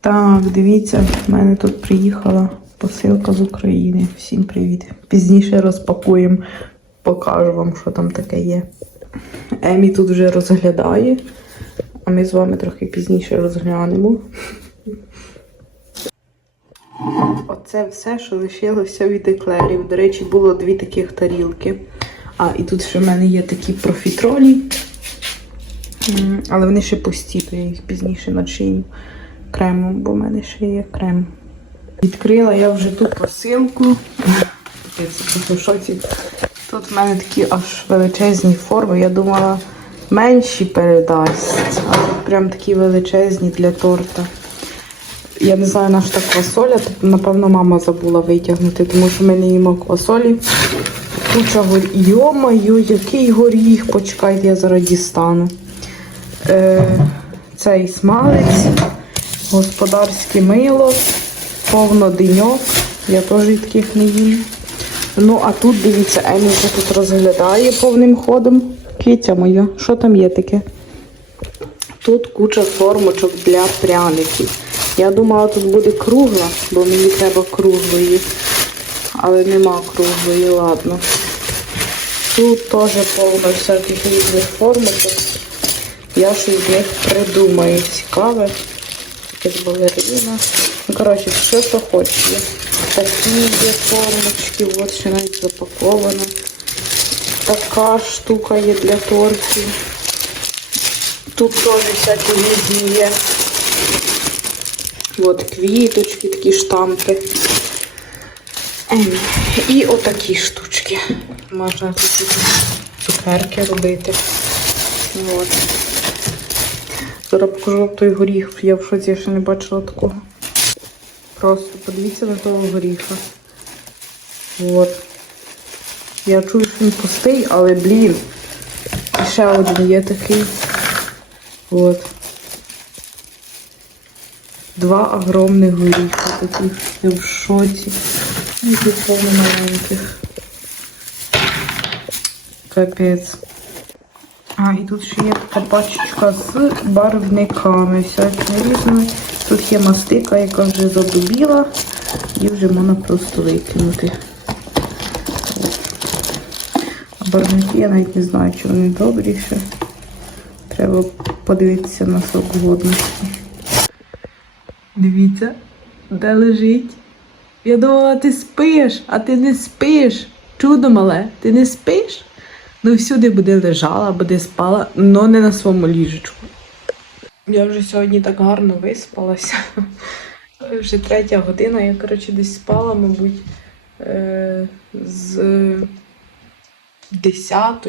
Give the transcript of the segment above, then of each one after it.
Так, дивіться, в мене тут приїхала посилка з України. Всім привіт. Пізніше розпакуємо, покажу вам, що там таке є. Емі тут вже розглядає, а ми з вами трохи пізніше розглянемо. Оце все, що лишилося від еклерів. До речі, було дві таких тарілки. А, і тут ще в мене є такі профітролі. Але вони ще пусті, то я їх пізніше начиню кремом, бо в мене ще є крем. Відкрила я вже ту посилку. В. Тут в мене такі аж величезні форми. Я думала, менші передасть, а тут прям такі величезні для торта. Я не знаю, на що так квасоля. Напевно, мама забула витягнути, тому що ми не їмо квасолі. Куча горіх. Йо-моє, який горіх, почекайте, я зараз дістану. Е, цей смалець, господарське мило, повно диньок. Я теж таких не їм. Ну, а тут, дивіться, Емі вже тут розглядає повним ходом. Киця моя, що там є таке? Тут куча формочок для пряників. Я думала, тут буде кругла, бо мені треба круглої. Але нема круглої, ладно. Тут теж повно всяких різних формочок. Я щось з них придумаю. Цікаве. Якась балерина. Ну, коротше, все, що хочеш. Такі є формочки, от ще навіть запаковано. Така штука є для тортів. Тут теж всякі різні є. От квіточки, такі штампи. І отакі штучки. Можна такі цукерки робити. От. Зараз покажу вам той горіх. Я в шоці ще не бачила такого. Просто подивіться на того горіха. От. Я чую, що він пустий, але, блін. І ще один є такий. От. Два огромних горіха таких. Я в шоці. Які повно маленьких. Капець. А, і тут ще є така пачечка з барвниками всякими різними. Тут є мастика, яка вже задубіла, і вже можна просто викинути. А барвники я навіть не знаю, чи вони добрі ще. Треба подивитися на срок годності. Дивіться, де лежить. Я думала, ти спиш, а ти не спиш. Чудо мале, ти не спиш? Ну, всюди буде лежала, буде спала, але не на своєму ліжечку. Я вже сьогодні так гарно виспалася. Вже третя година, я, коротше, десь спала, мабуть, е, з 10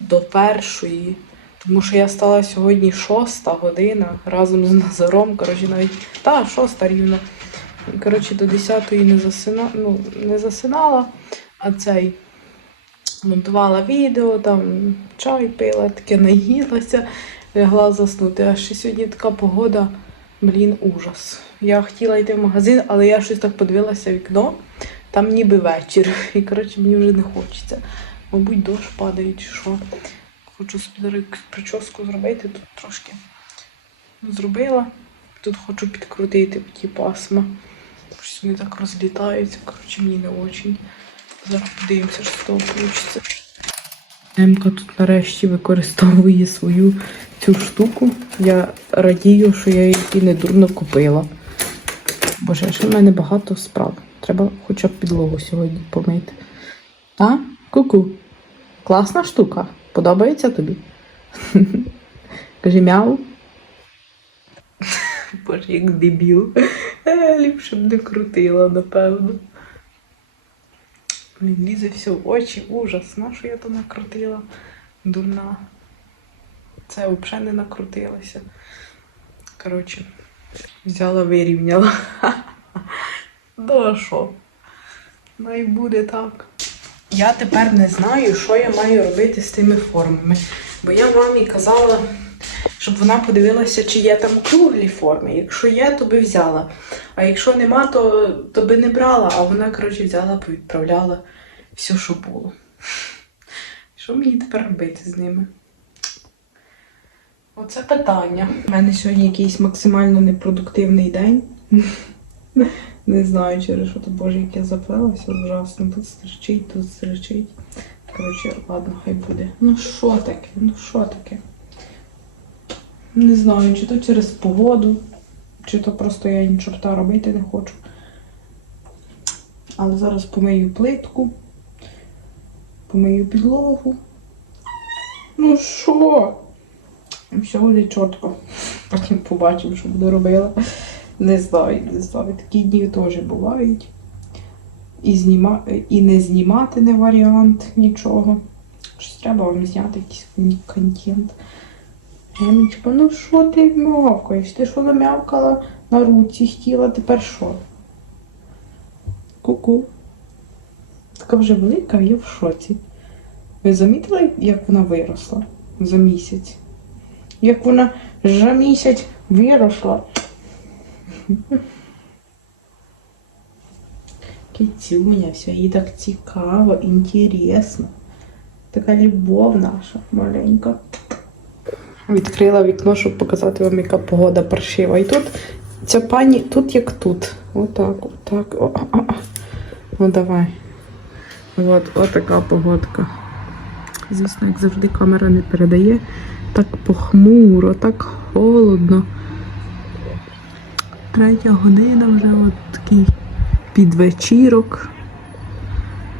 до першої. Тому що я стала сьогодні шоста година разом з Назаром. Коротше, навіть та, шоста рівно. Коротше, до 10 не засина... ну, не засинала, а цей монтувала відео, там чай пила, таке наїлася, лягла заснути. А ще сьогодні така погода, блін, ужас. Я хотіла йти в магазин, але я щось так подивилася в вікно, там ніби вечір. І коротше мені вже не хочеться. Мабуть, дощ падає чи що. Хочу собі прическу зробити, тут трошки зробила. Тут хочу підкрутити ті пасма. Щось вони так розлітаються. Коротше, мені не очень. Зараз подивимося, що з того вийде. Емка тут нарешті використовує свою цю штуку. Я радію, що я її не дурно купила. Боже, ще в мене багато справ. Треба хоча б підлогу сьогодні помити. А? Ку-ку. Класна штука. Подобається тобі? Кажи мяу. Боже, як дебіл. Е, Ліпше б не крутила, напевно. Блін, лізе все очі, ужас. На що я то накрутила? Дурна. Це взагалі не накрутилося. Коротше, взяла, вирівняла. Ну а що? Ну і буде так. Я тепер не знаю, що я маю робити з тими формами. Бо я мамі казала, щоб вона подивилася, чи є там круглі форми. Якщо є, то би взяла. А якщо нема, то, то би не брала. А вона, коротше, взяла, повідправляла все, що було. Що мені тепер робити з ними? Оце питання. У мене сьогодні якийсь максимально непродуктивний день. Не знаю, через що то боже, як я заплелася ужасно. Тут стричить, тут стричить. Коротше, ладно, хай буде. Ну що таке? Ну що таке? Не знаю, чи то через погоду, чи то просто я ні чорта робити не хочу. Але зараз помию плитку, помию підлогу. Ну що? І Все буде чітко. Потім побачимо, що буду робила. Не знаю, не знаю. Такі дні теж бувають. І, зніма... і не знімати не варіант нічого. Щось треба вам зняти якийсь кон- контент. Емічка, ну що ти м'явкаєш? Ти що нам'явкала на руці, хотіла, тепер що? Ку-ку. Така вже велика, я в шоці. Ви замітили, як вона виросла за місяць? Як вона за місяць виросла. Китюня, все їй так цікаво, інтересно. Така любов наша маленька. Відкрила вікно, щоб показати вам, яка погода паршива. І тут ця пані тут як тут. Отак, отак. О, а, а. Ну давай. От, от така погодка. Звісно, як завжди, камера не передає. Так похмуро, так холодно. Третя година вже от такий підвечірок.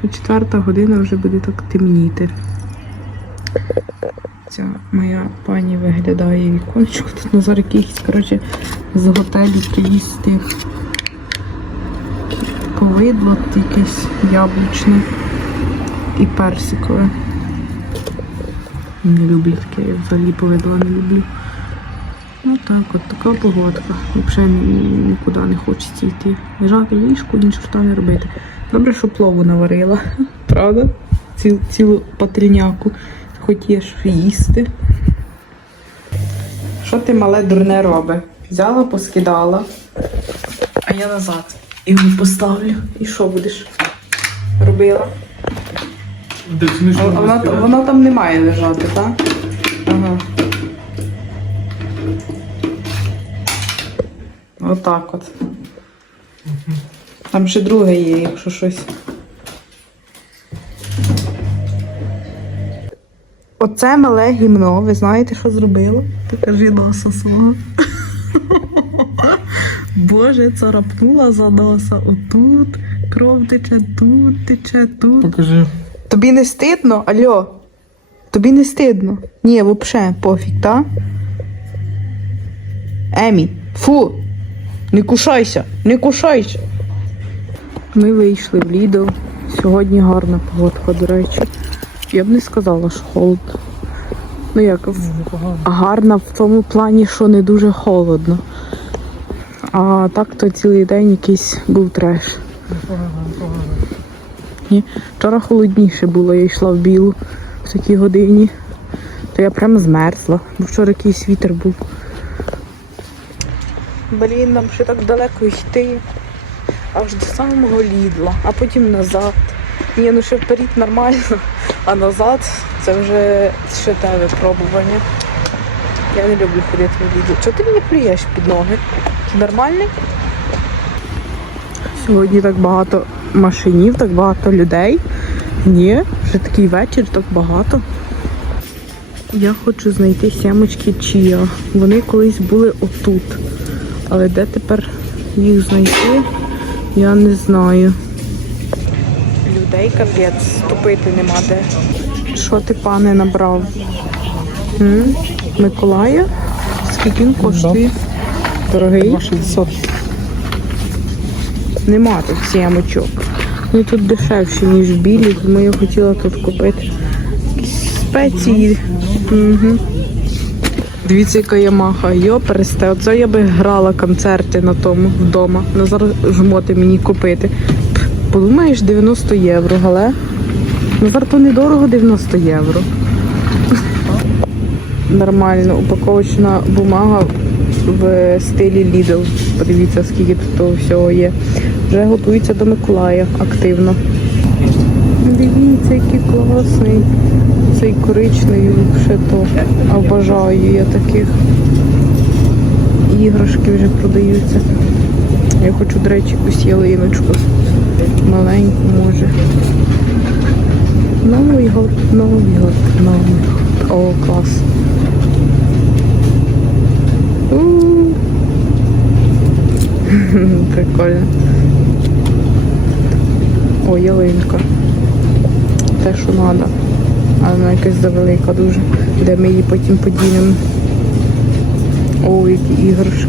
І четверта година вже буде так темніти. Ця моя пані виглядає віконечко. Тут Назар якийсь, коротше, з готелю привіз повидло, якесь яблучне і персикове. Не люблю таке, я взагалі повидло не люблю. Ну так, от така погодка. Взагалі нікуди не хочеться йти. Лежати ліжку, ні чорта не робити. Добре, що плову наварила, правда? Ціл, цілу патріняку. Що їсти. Що ти мале дурне робиш? Взяла, поскидала, а я назад його поставлю. І що будеш робила? Вона, вона там не має лежати, так? Ага. Отак от. Там ще друге є, якщо щось. Оце мале гімно, ви знаєте, що зробило? Покажи носа свого. Боже, царапнула за носа. Отут кров тече, тут тече, тут. Покажи. Тобі не стидно? Алло? Тобі не стидно? Ні, взагалі, пофіг, так? Емі, фу! Не кушайся, не кушайся. Ми вийшли в Lidl. Сьогодні гарна погодка, до речі. Я б не сказала, що холодно. Ну як, гарна в тому плані, що не дуже холодно. А так то цілий день якийсь був треш. Ні. Вчора холодніше було, я йшла в білу в такій годині. То я прямо змерзла, бо вчора якийсь вітер був. Блін, нам ще так далеко йти. Аж до самого лідла, а потім назад. Ні, ну ще вперед нормально, а назад це вже ще те випробування. Я не люблю ходити в лідл. Чого ти мені плюєш під ноги? Ти нормальний? Сьогодні так багато машинів, так багато людей. Ні, вже такий вечір, так багато. Я хочу знайти сямочки Чія. Вони колись були отут. Але де тепер їх знайти, я не знаю. Людей капець, ступити нема де. Що ти, пане, набрав? М? Миколая? Скільки він коштує? Дорогий? 60. Нема тут сімочок. Вони тут дешевші, ніж білі, тому я хотіла тут купити спеції. Угу. Дивіться, яка Ямаха. Йо, пересте. Оце я би грала концерти на тому вдома. Ну зараз жмоти мені купити. Подумаєш, 90 євро, гале? Ну зараз то недорого 90 євро. Нормально, упаковочна бумага в стилі Lidl. Подивіться, скільки тут того всього є. Вже готується до Миколая активно. Дивіться, який класний. Цей коричневий ще то. Обожаю я таких. Іграшки вже продаються. Я хочу, до речі, якусь ялиночку. Маленьку може. Новий год, новий год, новий год. О, клас. У. Прикольно. О, ялинка. Те, що треба. Але вона якась завелика дуже. Де ми її потім подінемо. О, які іграшки.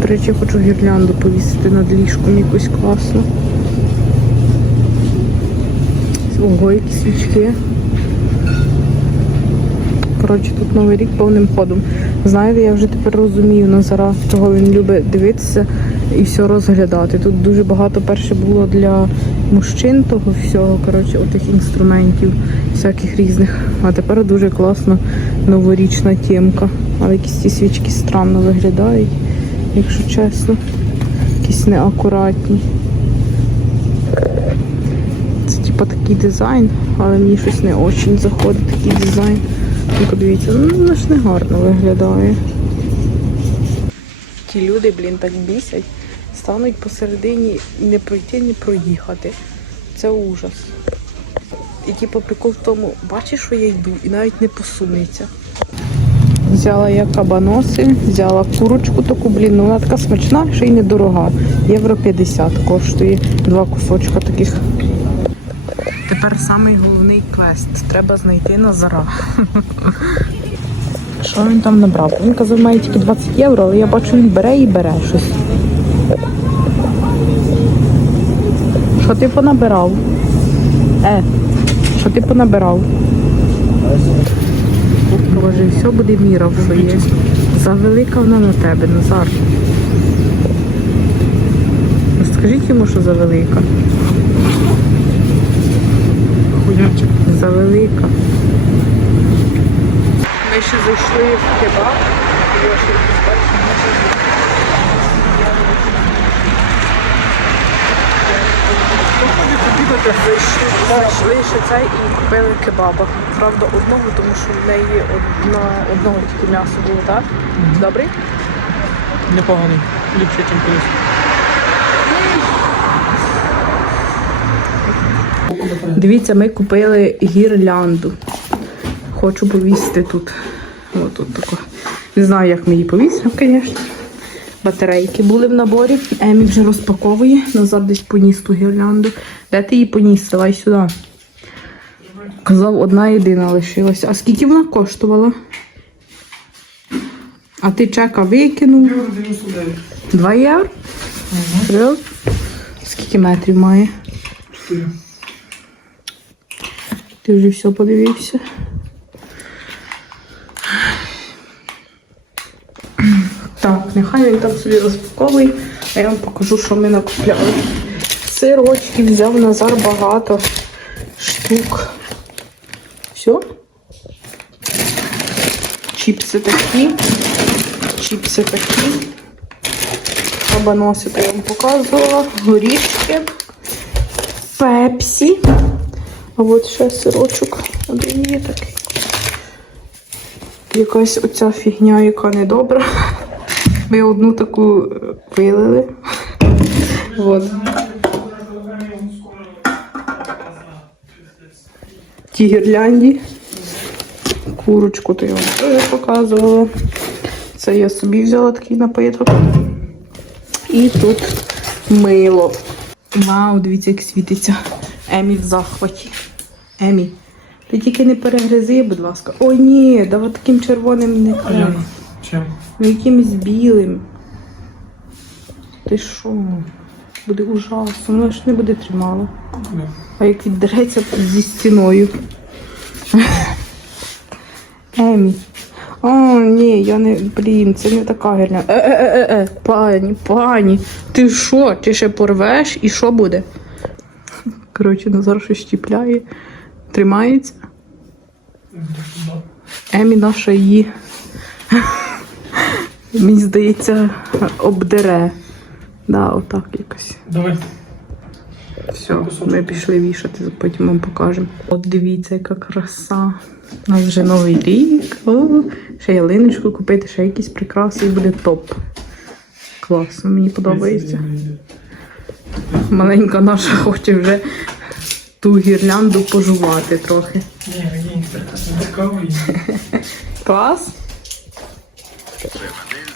До речі, я хочу гірлянду повісити над ліжком якусь класну. Ого, які свічки. Коротше, тут новий рік повним ходом. Знаєте, я вже тепер розумію Назара, чого він любить дивитися і все розглядати. Тут дуже багато перше було для мужчин того всього, коротше, отих інструментів, всяких різних. А тепер дуже класна новорічна тємка. Але якісь ці свічки странно виглядають, якщо чесно. Якісь неакуратні. Це типа такий дизайн, але мені щось не дуже заходить такий дизайн. Ну, подивіться, ну воно ж не гарно виглядає. Ті люди, блін, так бісять, стануть посередині і не пройти, ні проїхати. Це ужас. І типу прикол в тому, бачиш, що я йду, і навіть не посунеться. Взяла я кабаноси, взяла курочку таку, блін, ну вона така смачна, ще й недорога. Євро 50 коштує два кусочка таких. Тепер самий головний квест. Треба знайти Назара. Що він там набрав? Він казав, має тільки 20 євро, але я бачу, він бере і бере щось. Що ти понабирав? Е, що ти понабирав? Боже, все буде міра, що є. Завелика вона на тебе, Назар. Скажіть йому, що завелика. Хуячик. Завелика. Ми ще зайшли в кебаб. Я ще якось бачу, може, Зайшли ще цей і купили кебаба. Правда, одного, тому що в неї одна, одного тільки м'ясо було, так? Добрий? Непоганий. Ліпше, ніж колись. Дивіться, ми купили гірлянду. Хочу повісити тут. Ось тут тако. Не знаю, як ми її повісимо, звісно. Батарейки були в наборі. Емі вже розпаковує. Назад десь поніс ту гірлянду. Де ти її поніс? Давай сюди. Казав, одна єдина лишилася. А скільки вона коштувала? А ти чека викинув? Євро 99. 2 євро? Серйозно? Скільки метрів має? 4. Ти вже все подивився. Так, нехай він там собі розпаковує, а я вам покажу, що ми накупляли. Сирочки взяв Назар багато штук. Все. Чіпси такі. Чіпси такі. Кабаноси, то я вам показувала. Горішки. Пепсі. А от ще сирочок один є такий. Якась оця фігня, яка недобра. Ми одну таку е, вилили. От. Ті гірлянді. Курочку то я вам теж показувала. Це я собі взяла такий напиток. І тут мило. Вау, дивіться, як світиться. Емі в захваті. Емі, ти тільки не перегризи, будь ласка. О, ні, давай таким червоним не треба. Чим? Ну якимось білим. Ти що? Буде ужасно, воно ж не буде тримало. Не. А як віддереться зі стіною. Емі. О, ні, я не. Блін, це не така гірня. Е-е-е-е, пані, пані. Ти що? Ти ще порвеш і що буде? Коротше, Назар щось щіпляє, тримається. Емі наша її, мені здається, обдере. Да, отак якось. Давай. Все, ми пішли вішати, потім вам покажемо. От дивіться, яка краса. У нас вже новий рік. О, ще ялиночку купити, ще якісь прикраси і буде топ. Класно, мені подобається. Маленька наша хоче вже ту гірлянду пожувати трохи. Ні, мені цікаво. Клас?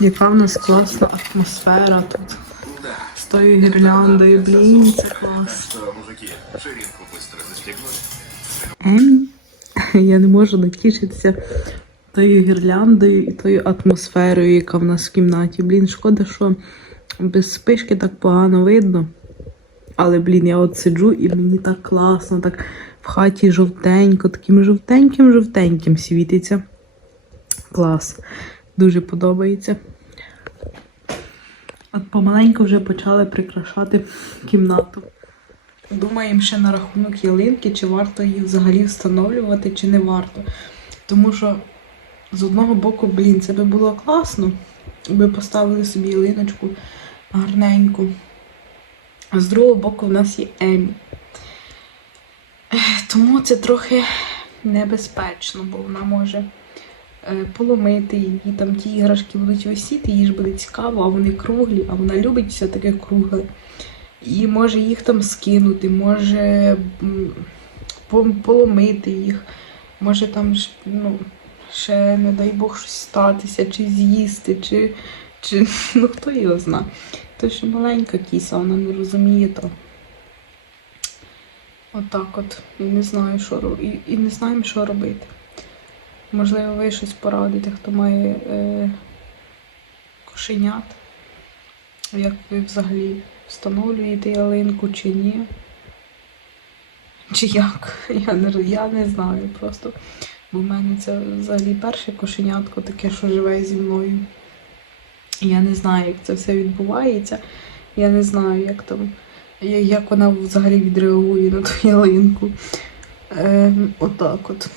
Яка в нас класна атмосфера тут. З тою гірляндою, блін, це клас. Я не можу натішитися тою гірляндою і тою атмосферою, яка в нас в кімнаті. Блін, шкода, що без спишки так погано видно. Але, блін, я от сиджу і мені так класно, так в хаті жовтенько, таким жовтеньким-жовтеньким світиться. Клас. Дуже подобається. От помаленьку вже почали прикрашати кімнату. Думаємо ще на рахунок ялинки, чи варто її взагалі встановлювати, чи не варто. Тому що з одного боку, блін, це би було класно. Ми поставили собі ялиночку гарненьку. А з другого боку, в нас є Емі. Тому це трохи небезпечно, бо вона може поломити її, там ті іграшки будуть висіти, їй ж буде цікаво, а вони круглі, а вона любить все таке кругле. І може їх там скинути, може поломити їх, може там ну, ще, не дай Бог, щось статися, чи з'їсти, чи, чи ну хто його зна. То що маленька кіса, вона не розуміє то. Отак от. І не знаю, що і, і не знаємо, що робити. Можливо, ви щось порадите, хто має е, кошенят. Як ви взагалі встановлюєте ялинку чи ні? Чи як? Я не, я не знаю просто. Бо в мене це взагалі перше кошенятко таке, що живе зі мною. Я не знаю, як це все відбувається. Я не знаю, як там, як вона взагалі відреагує на ту ялинку. Ем, отак от.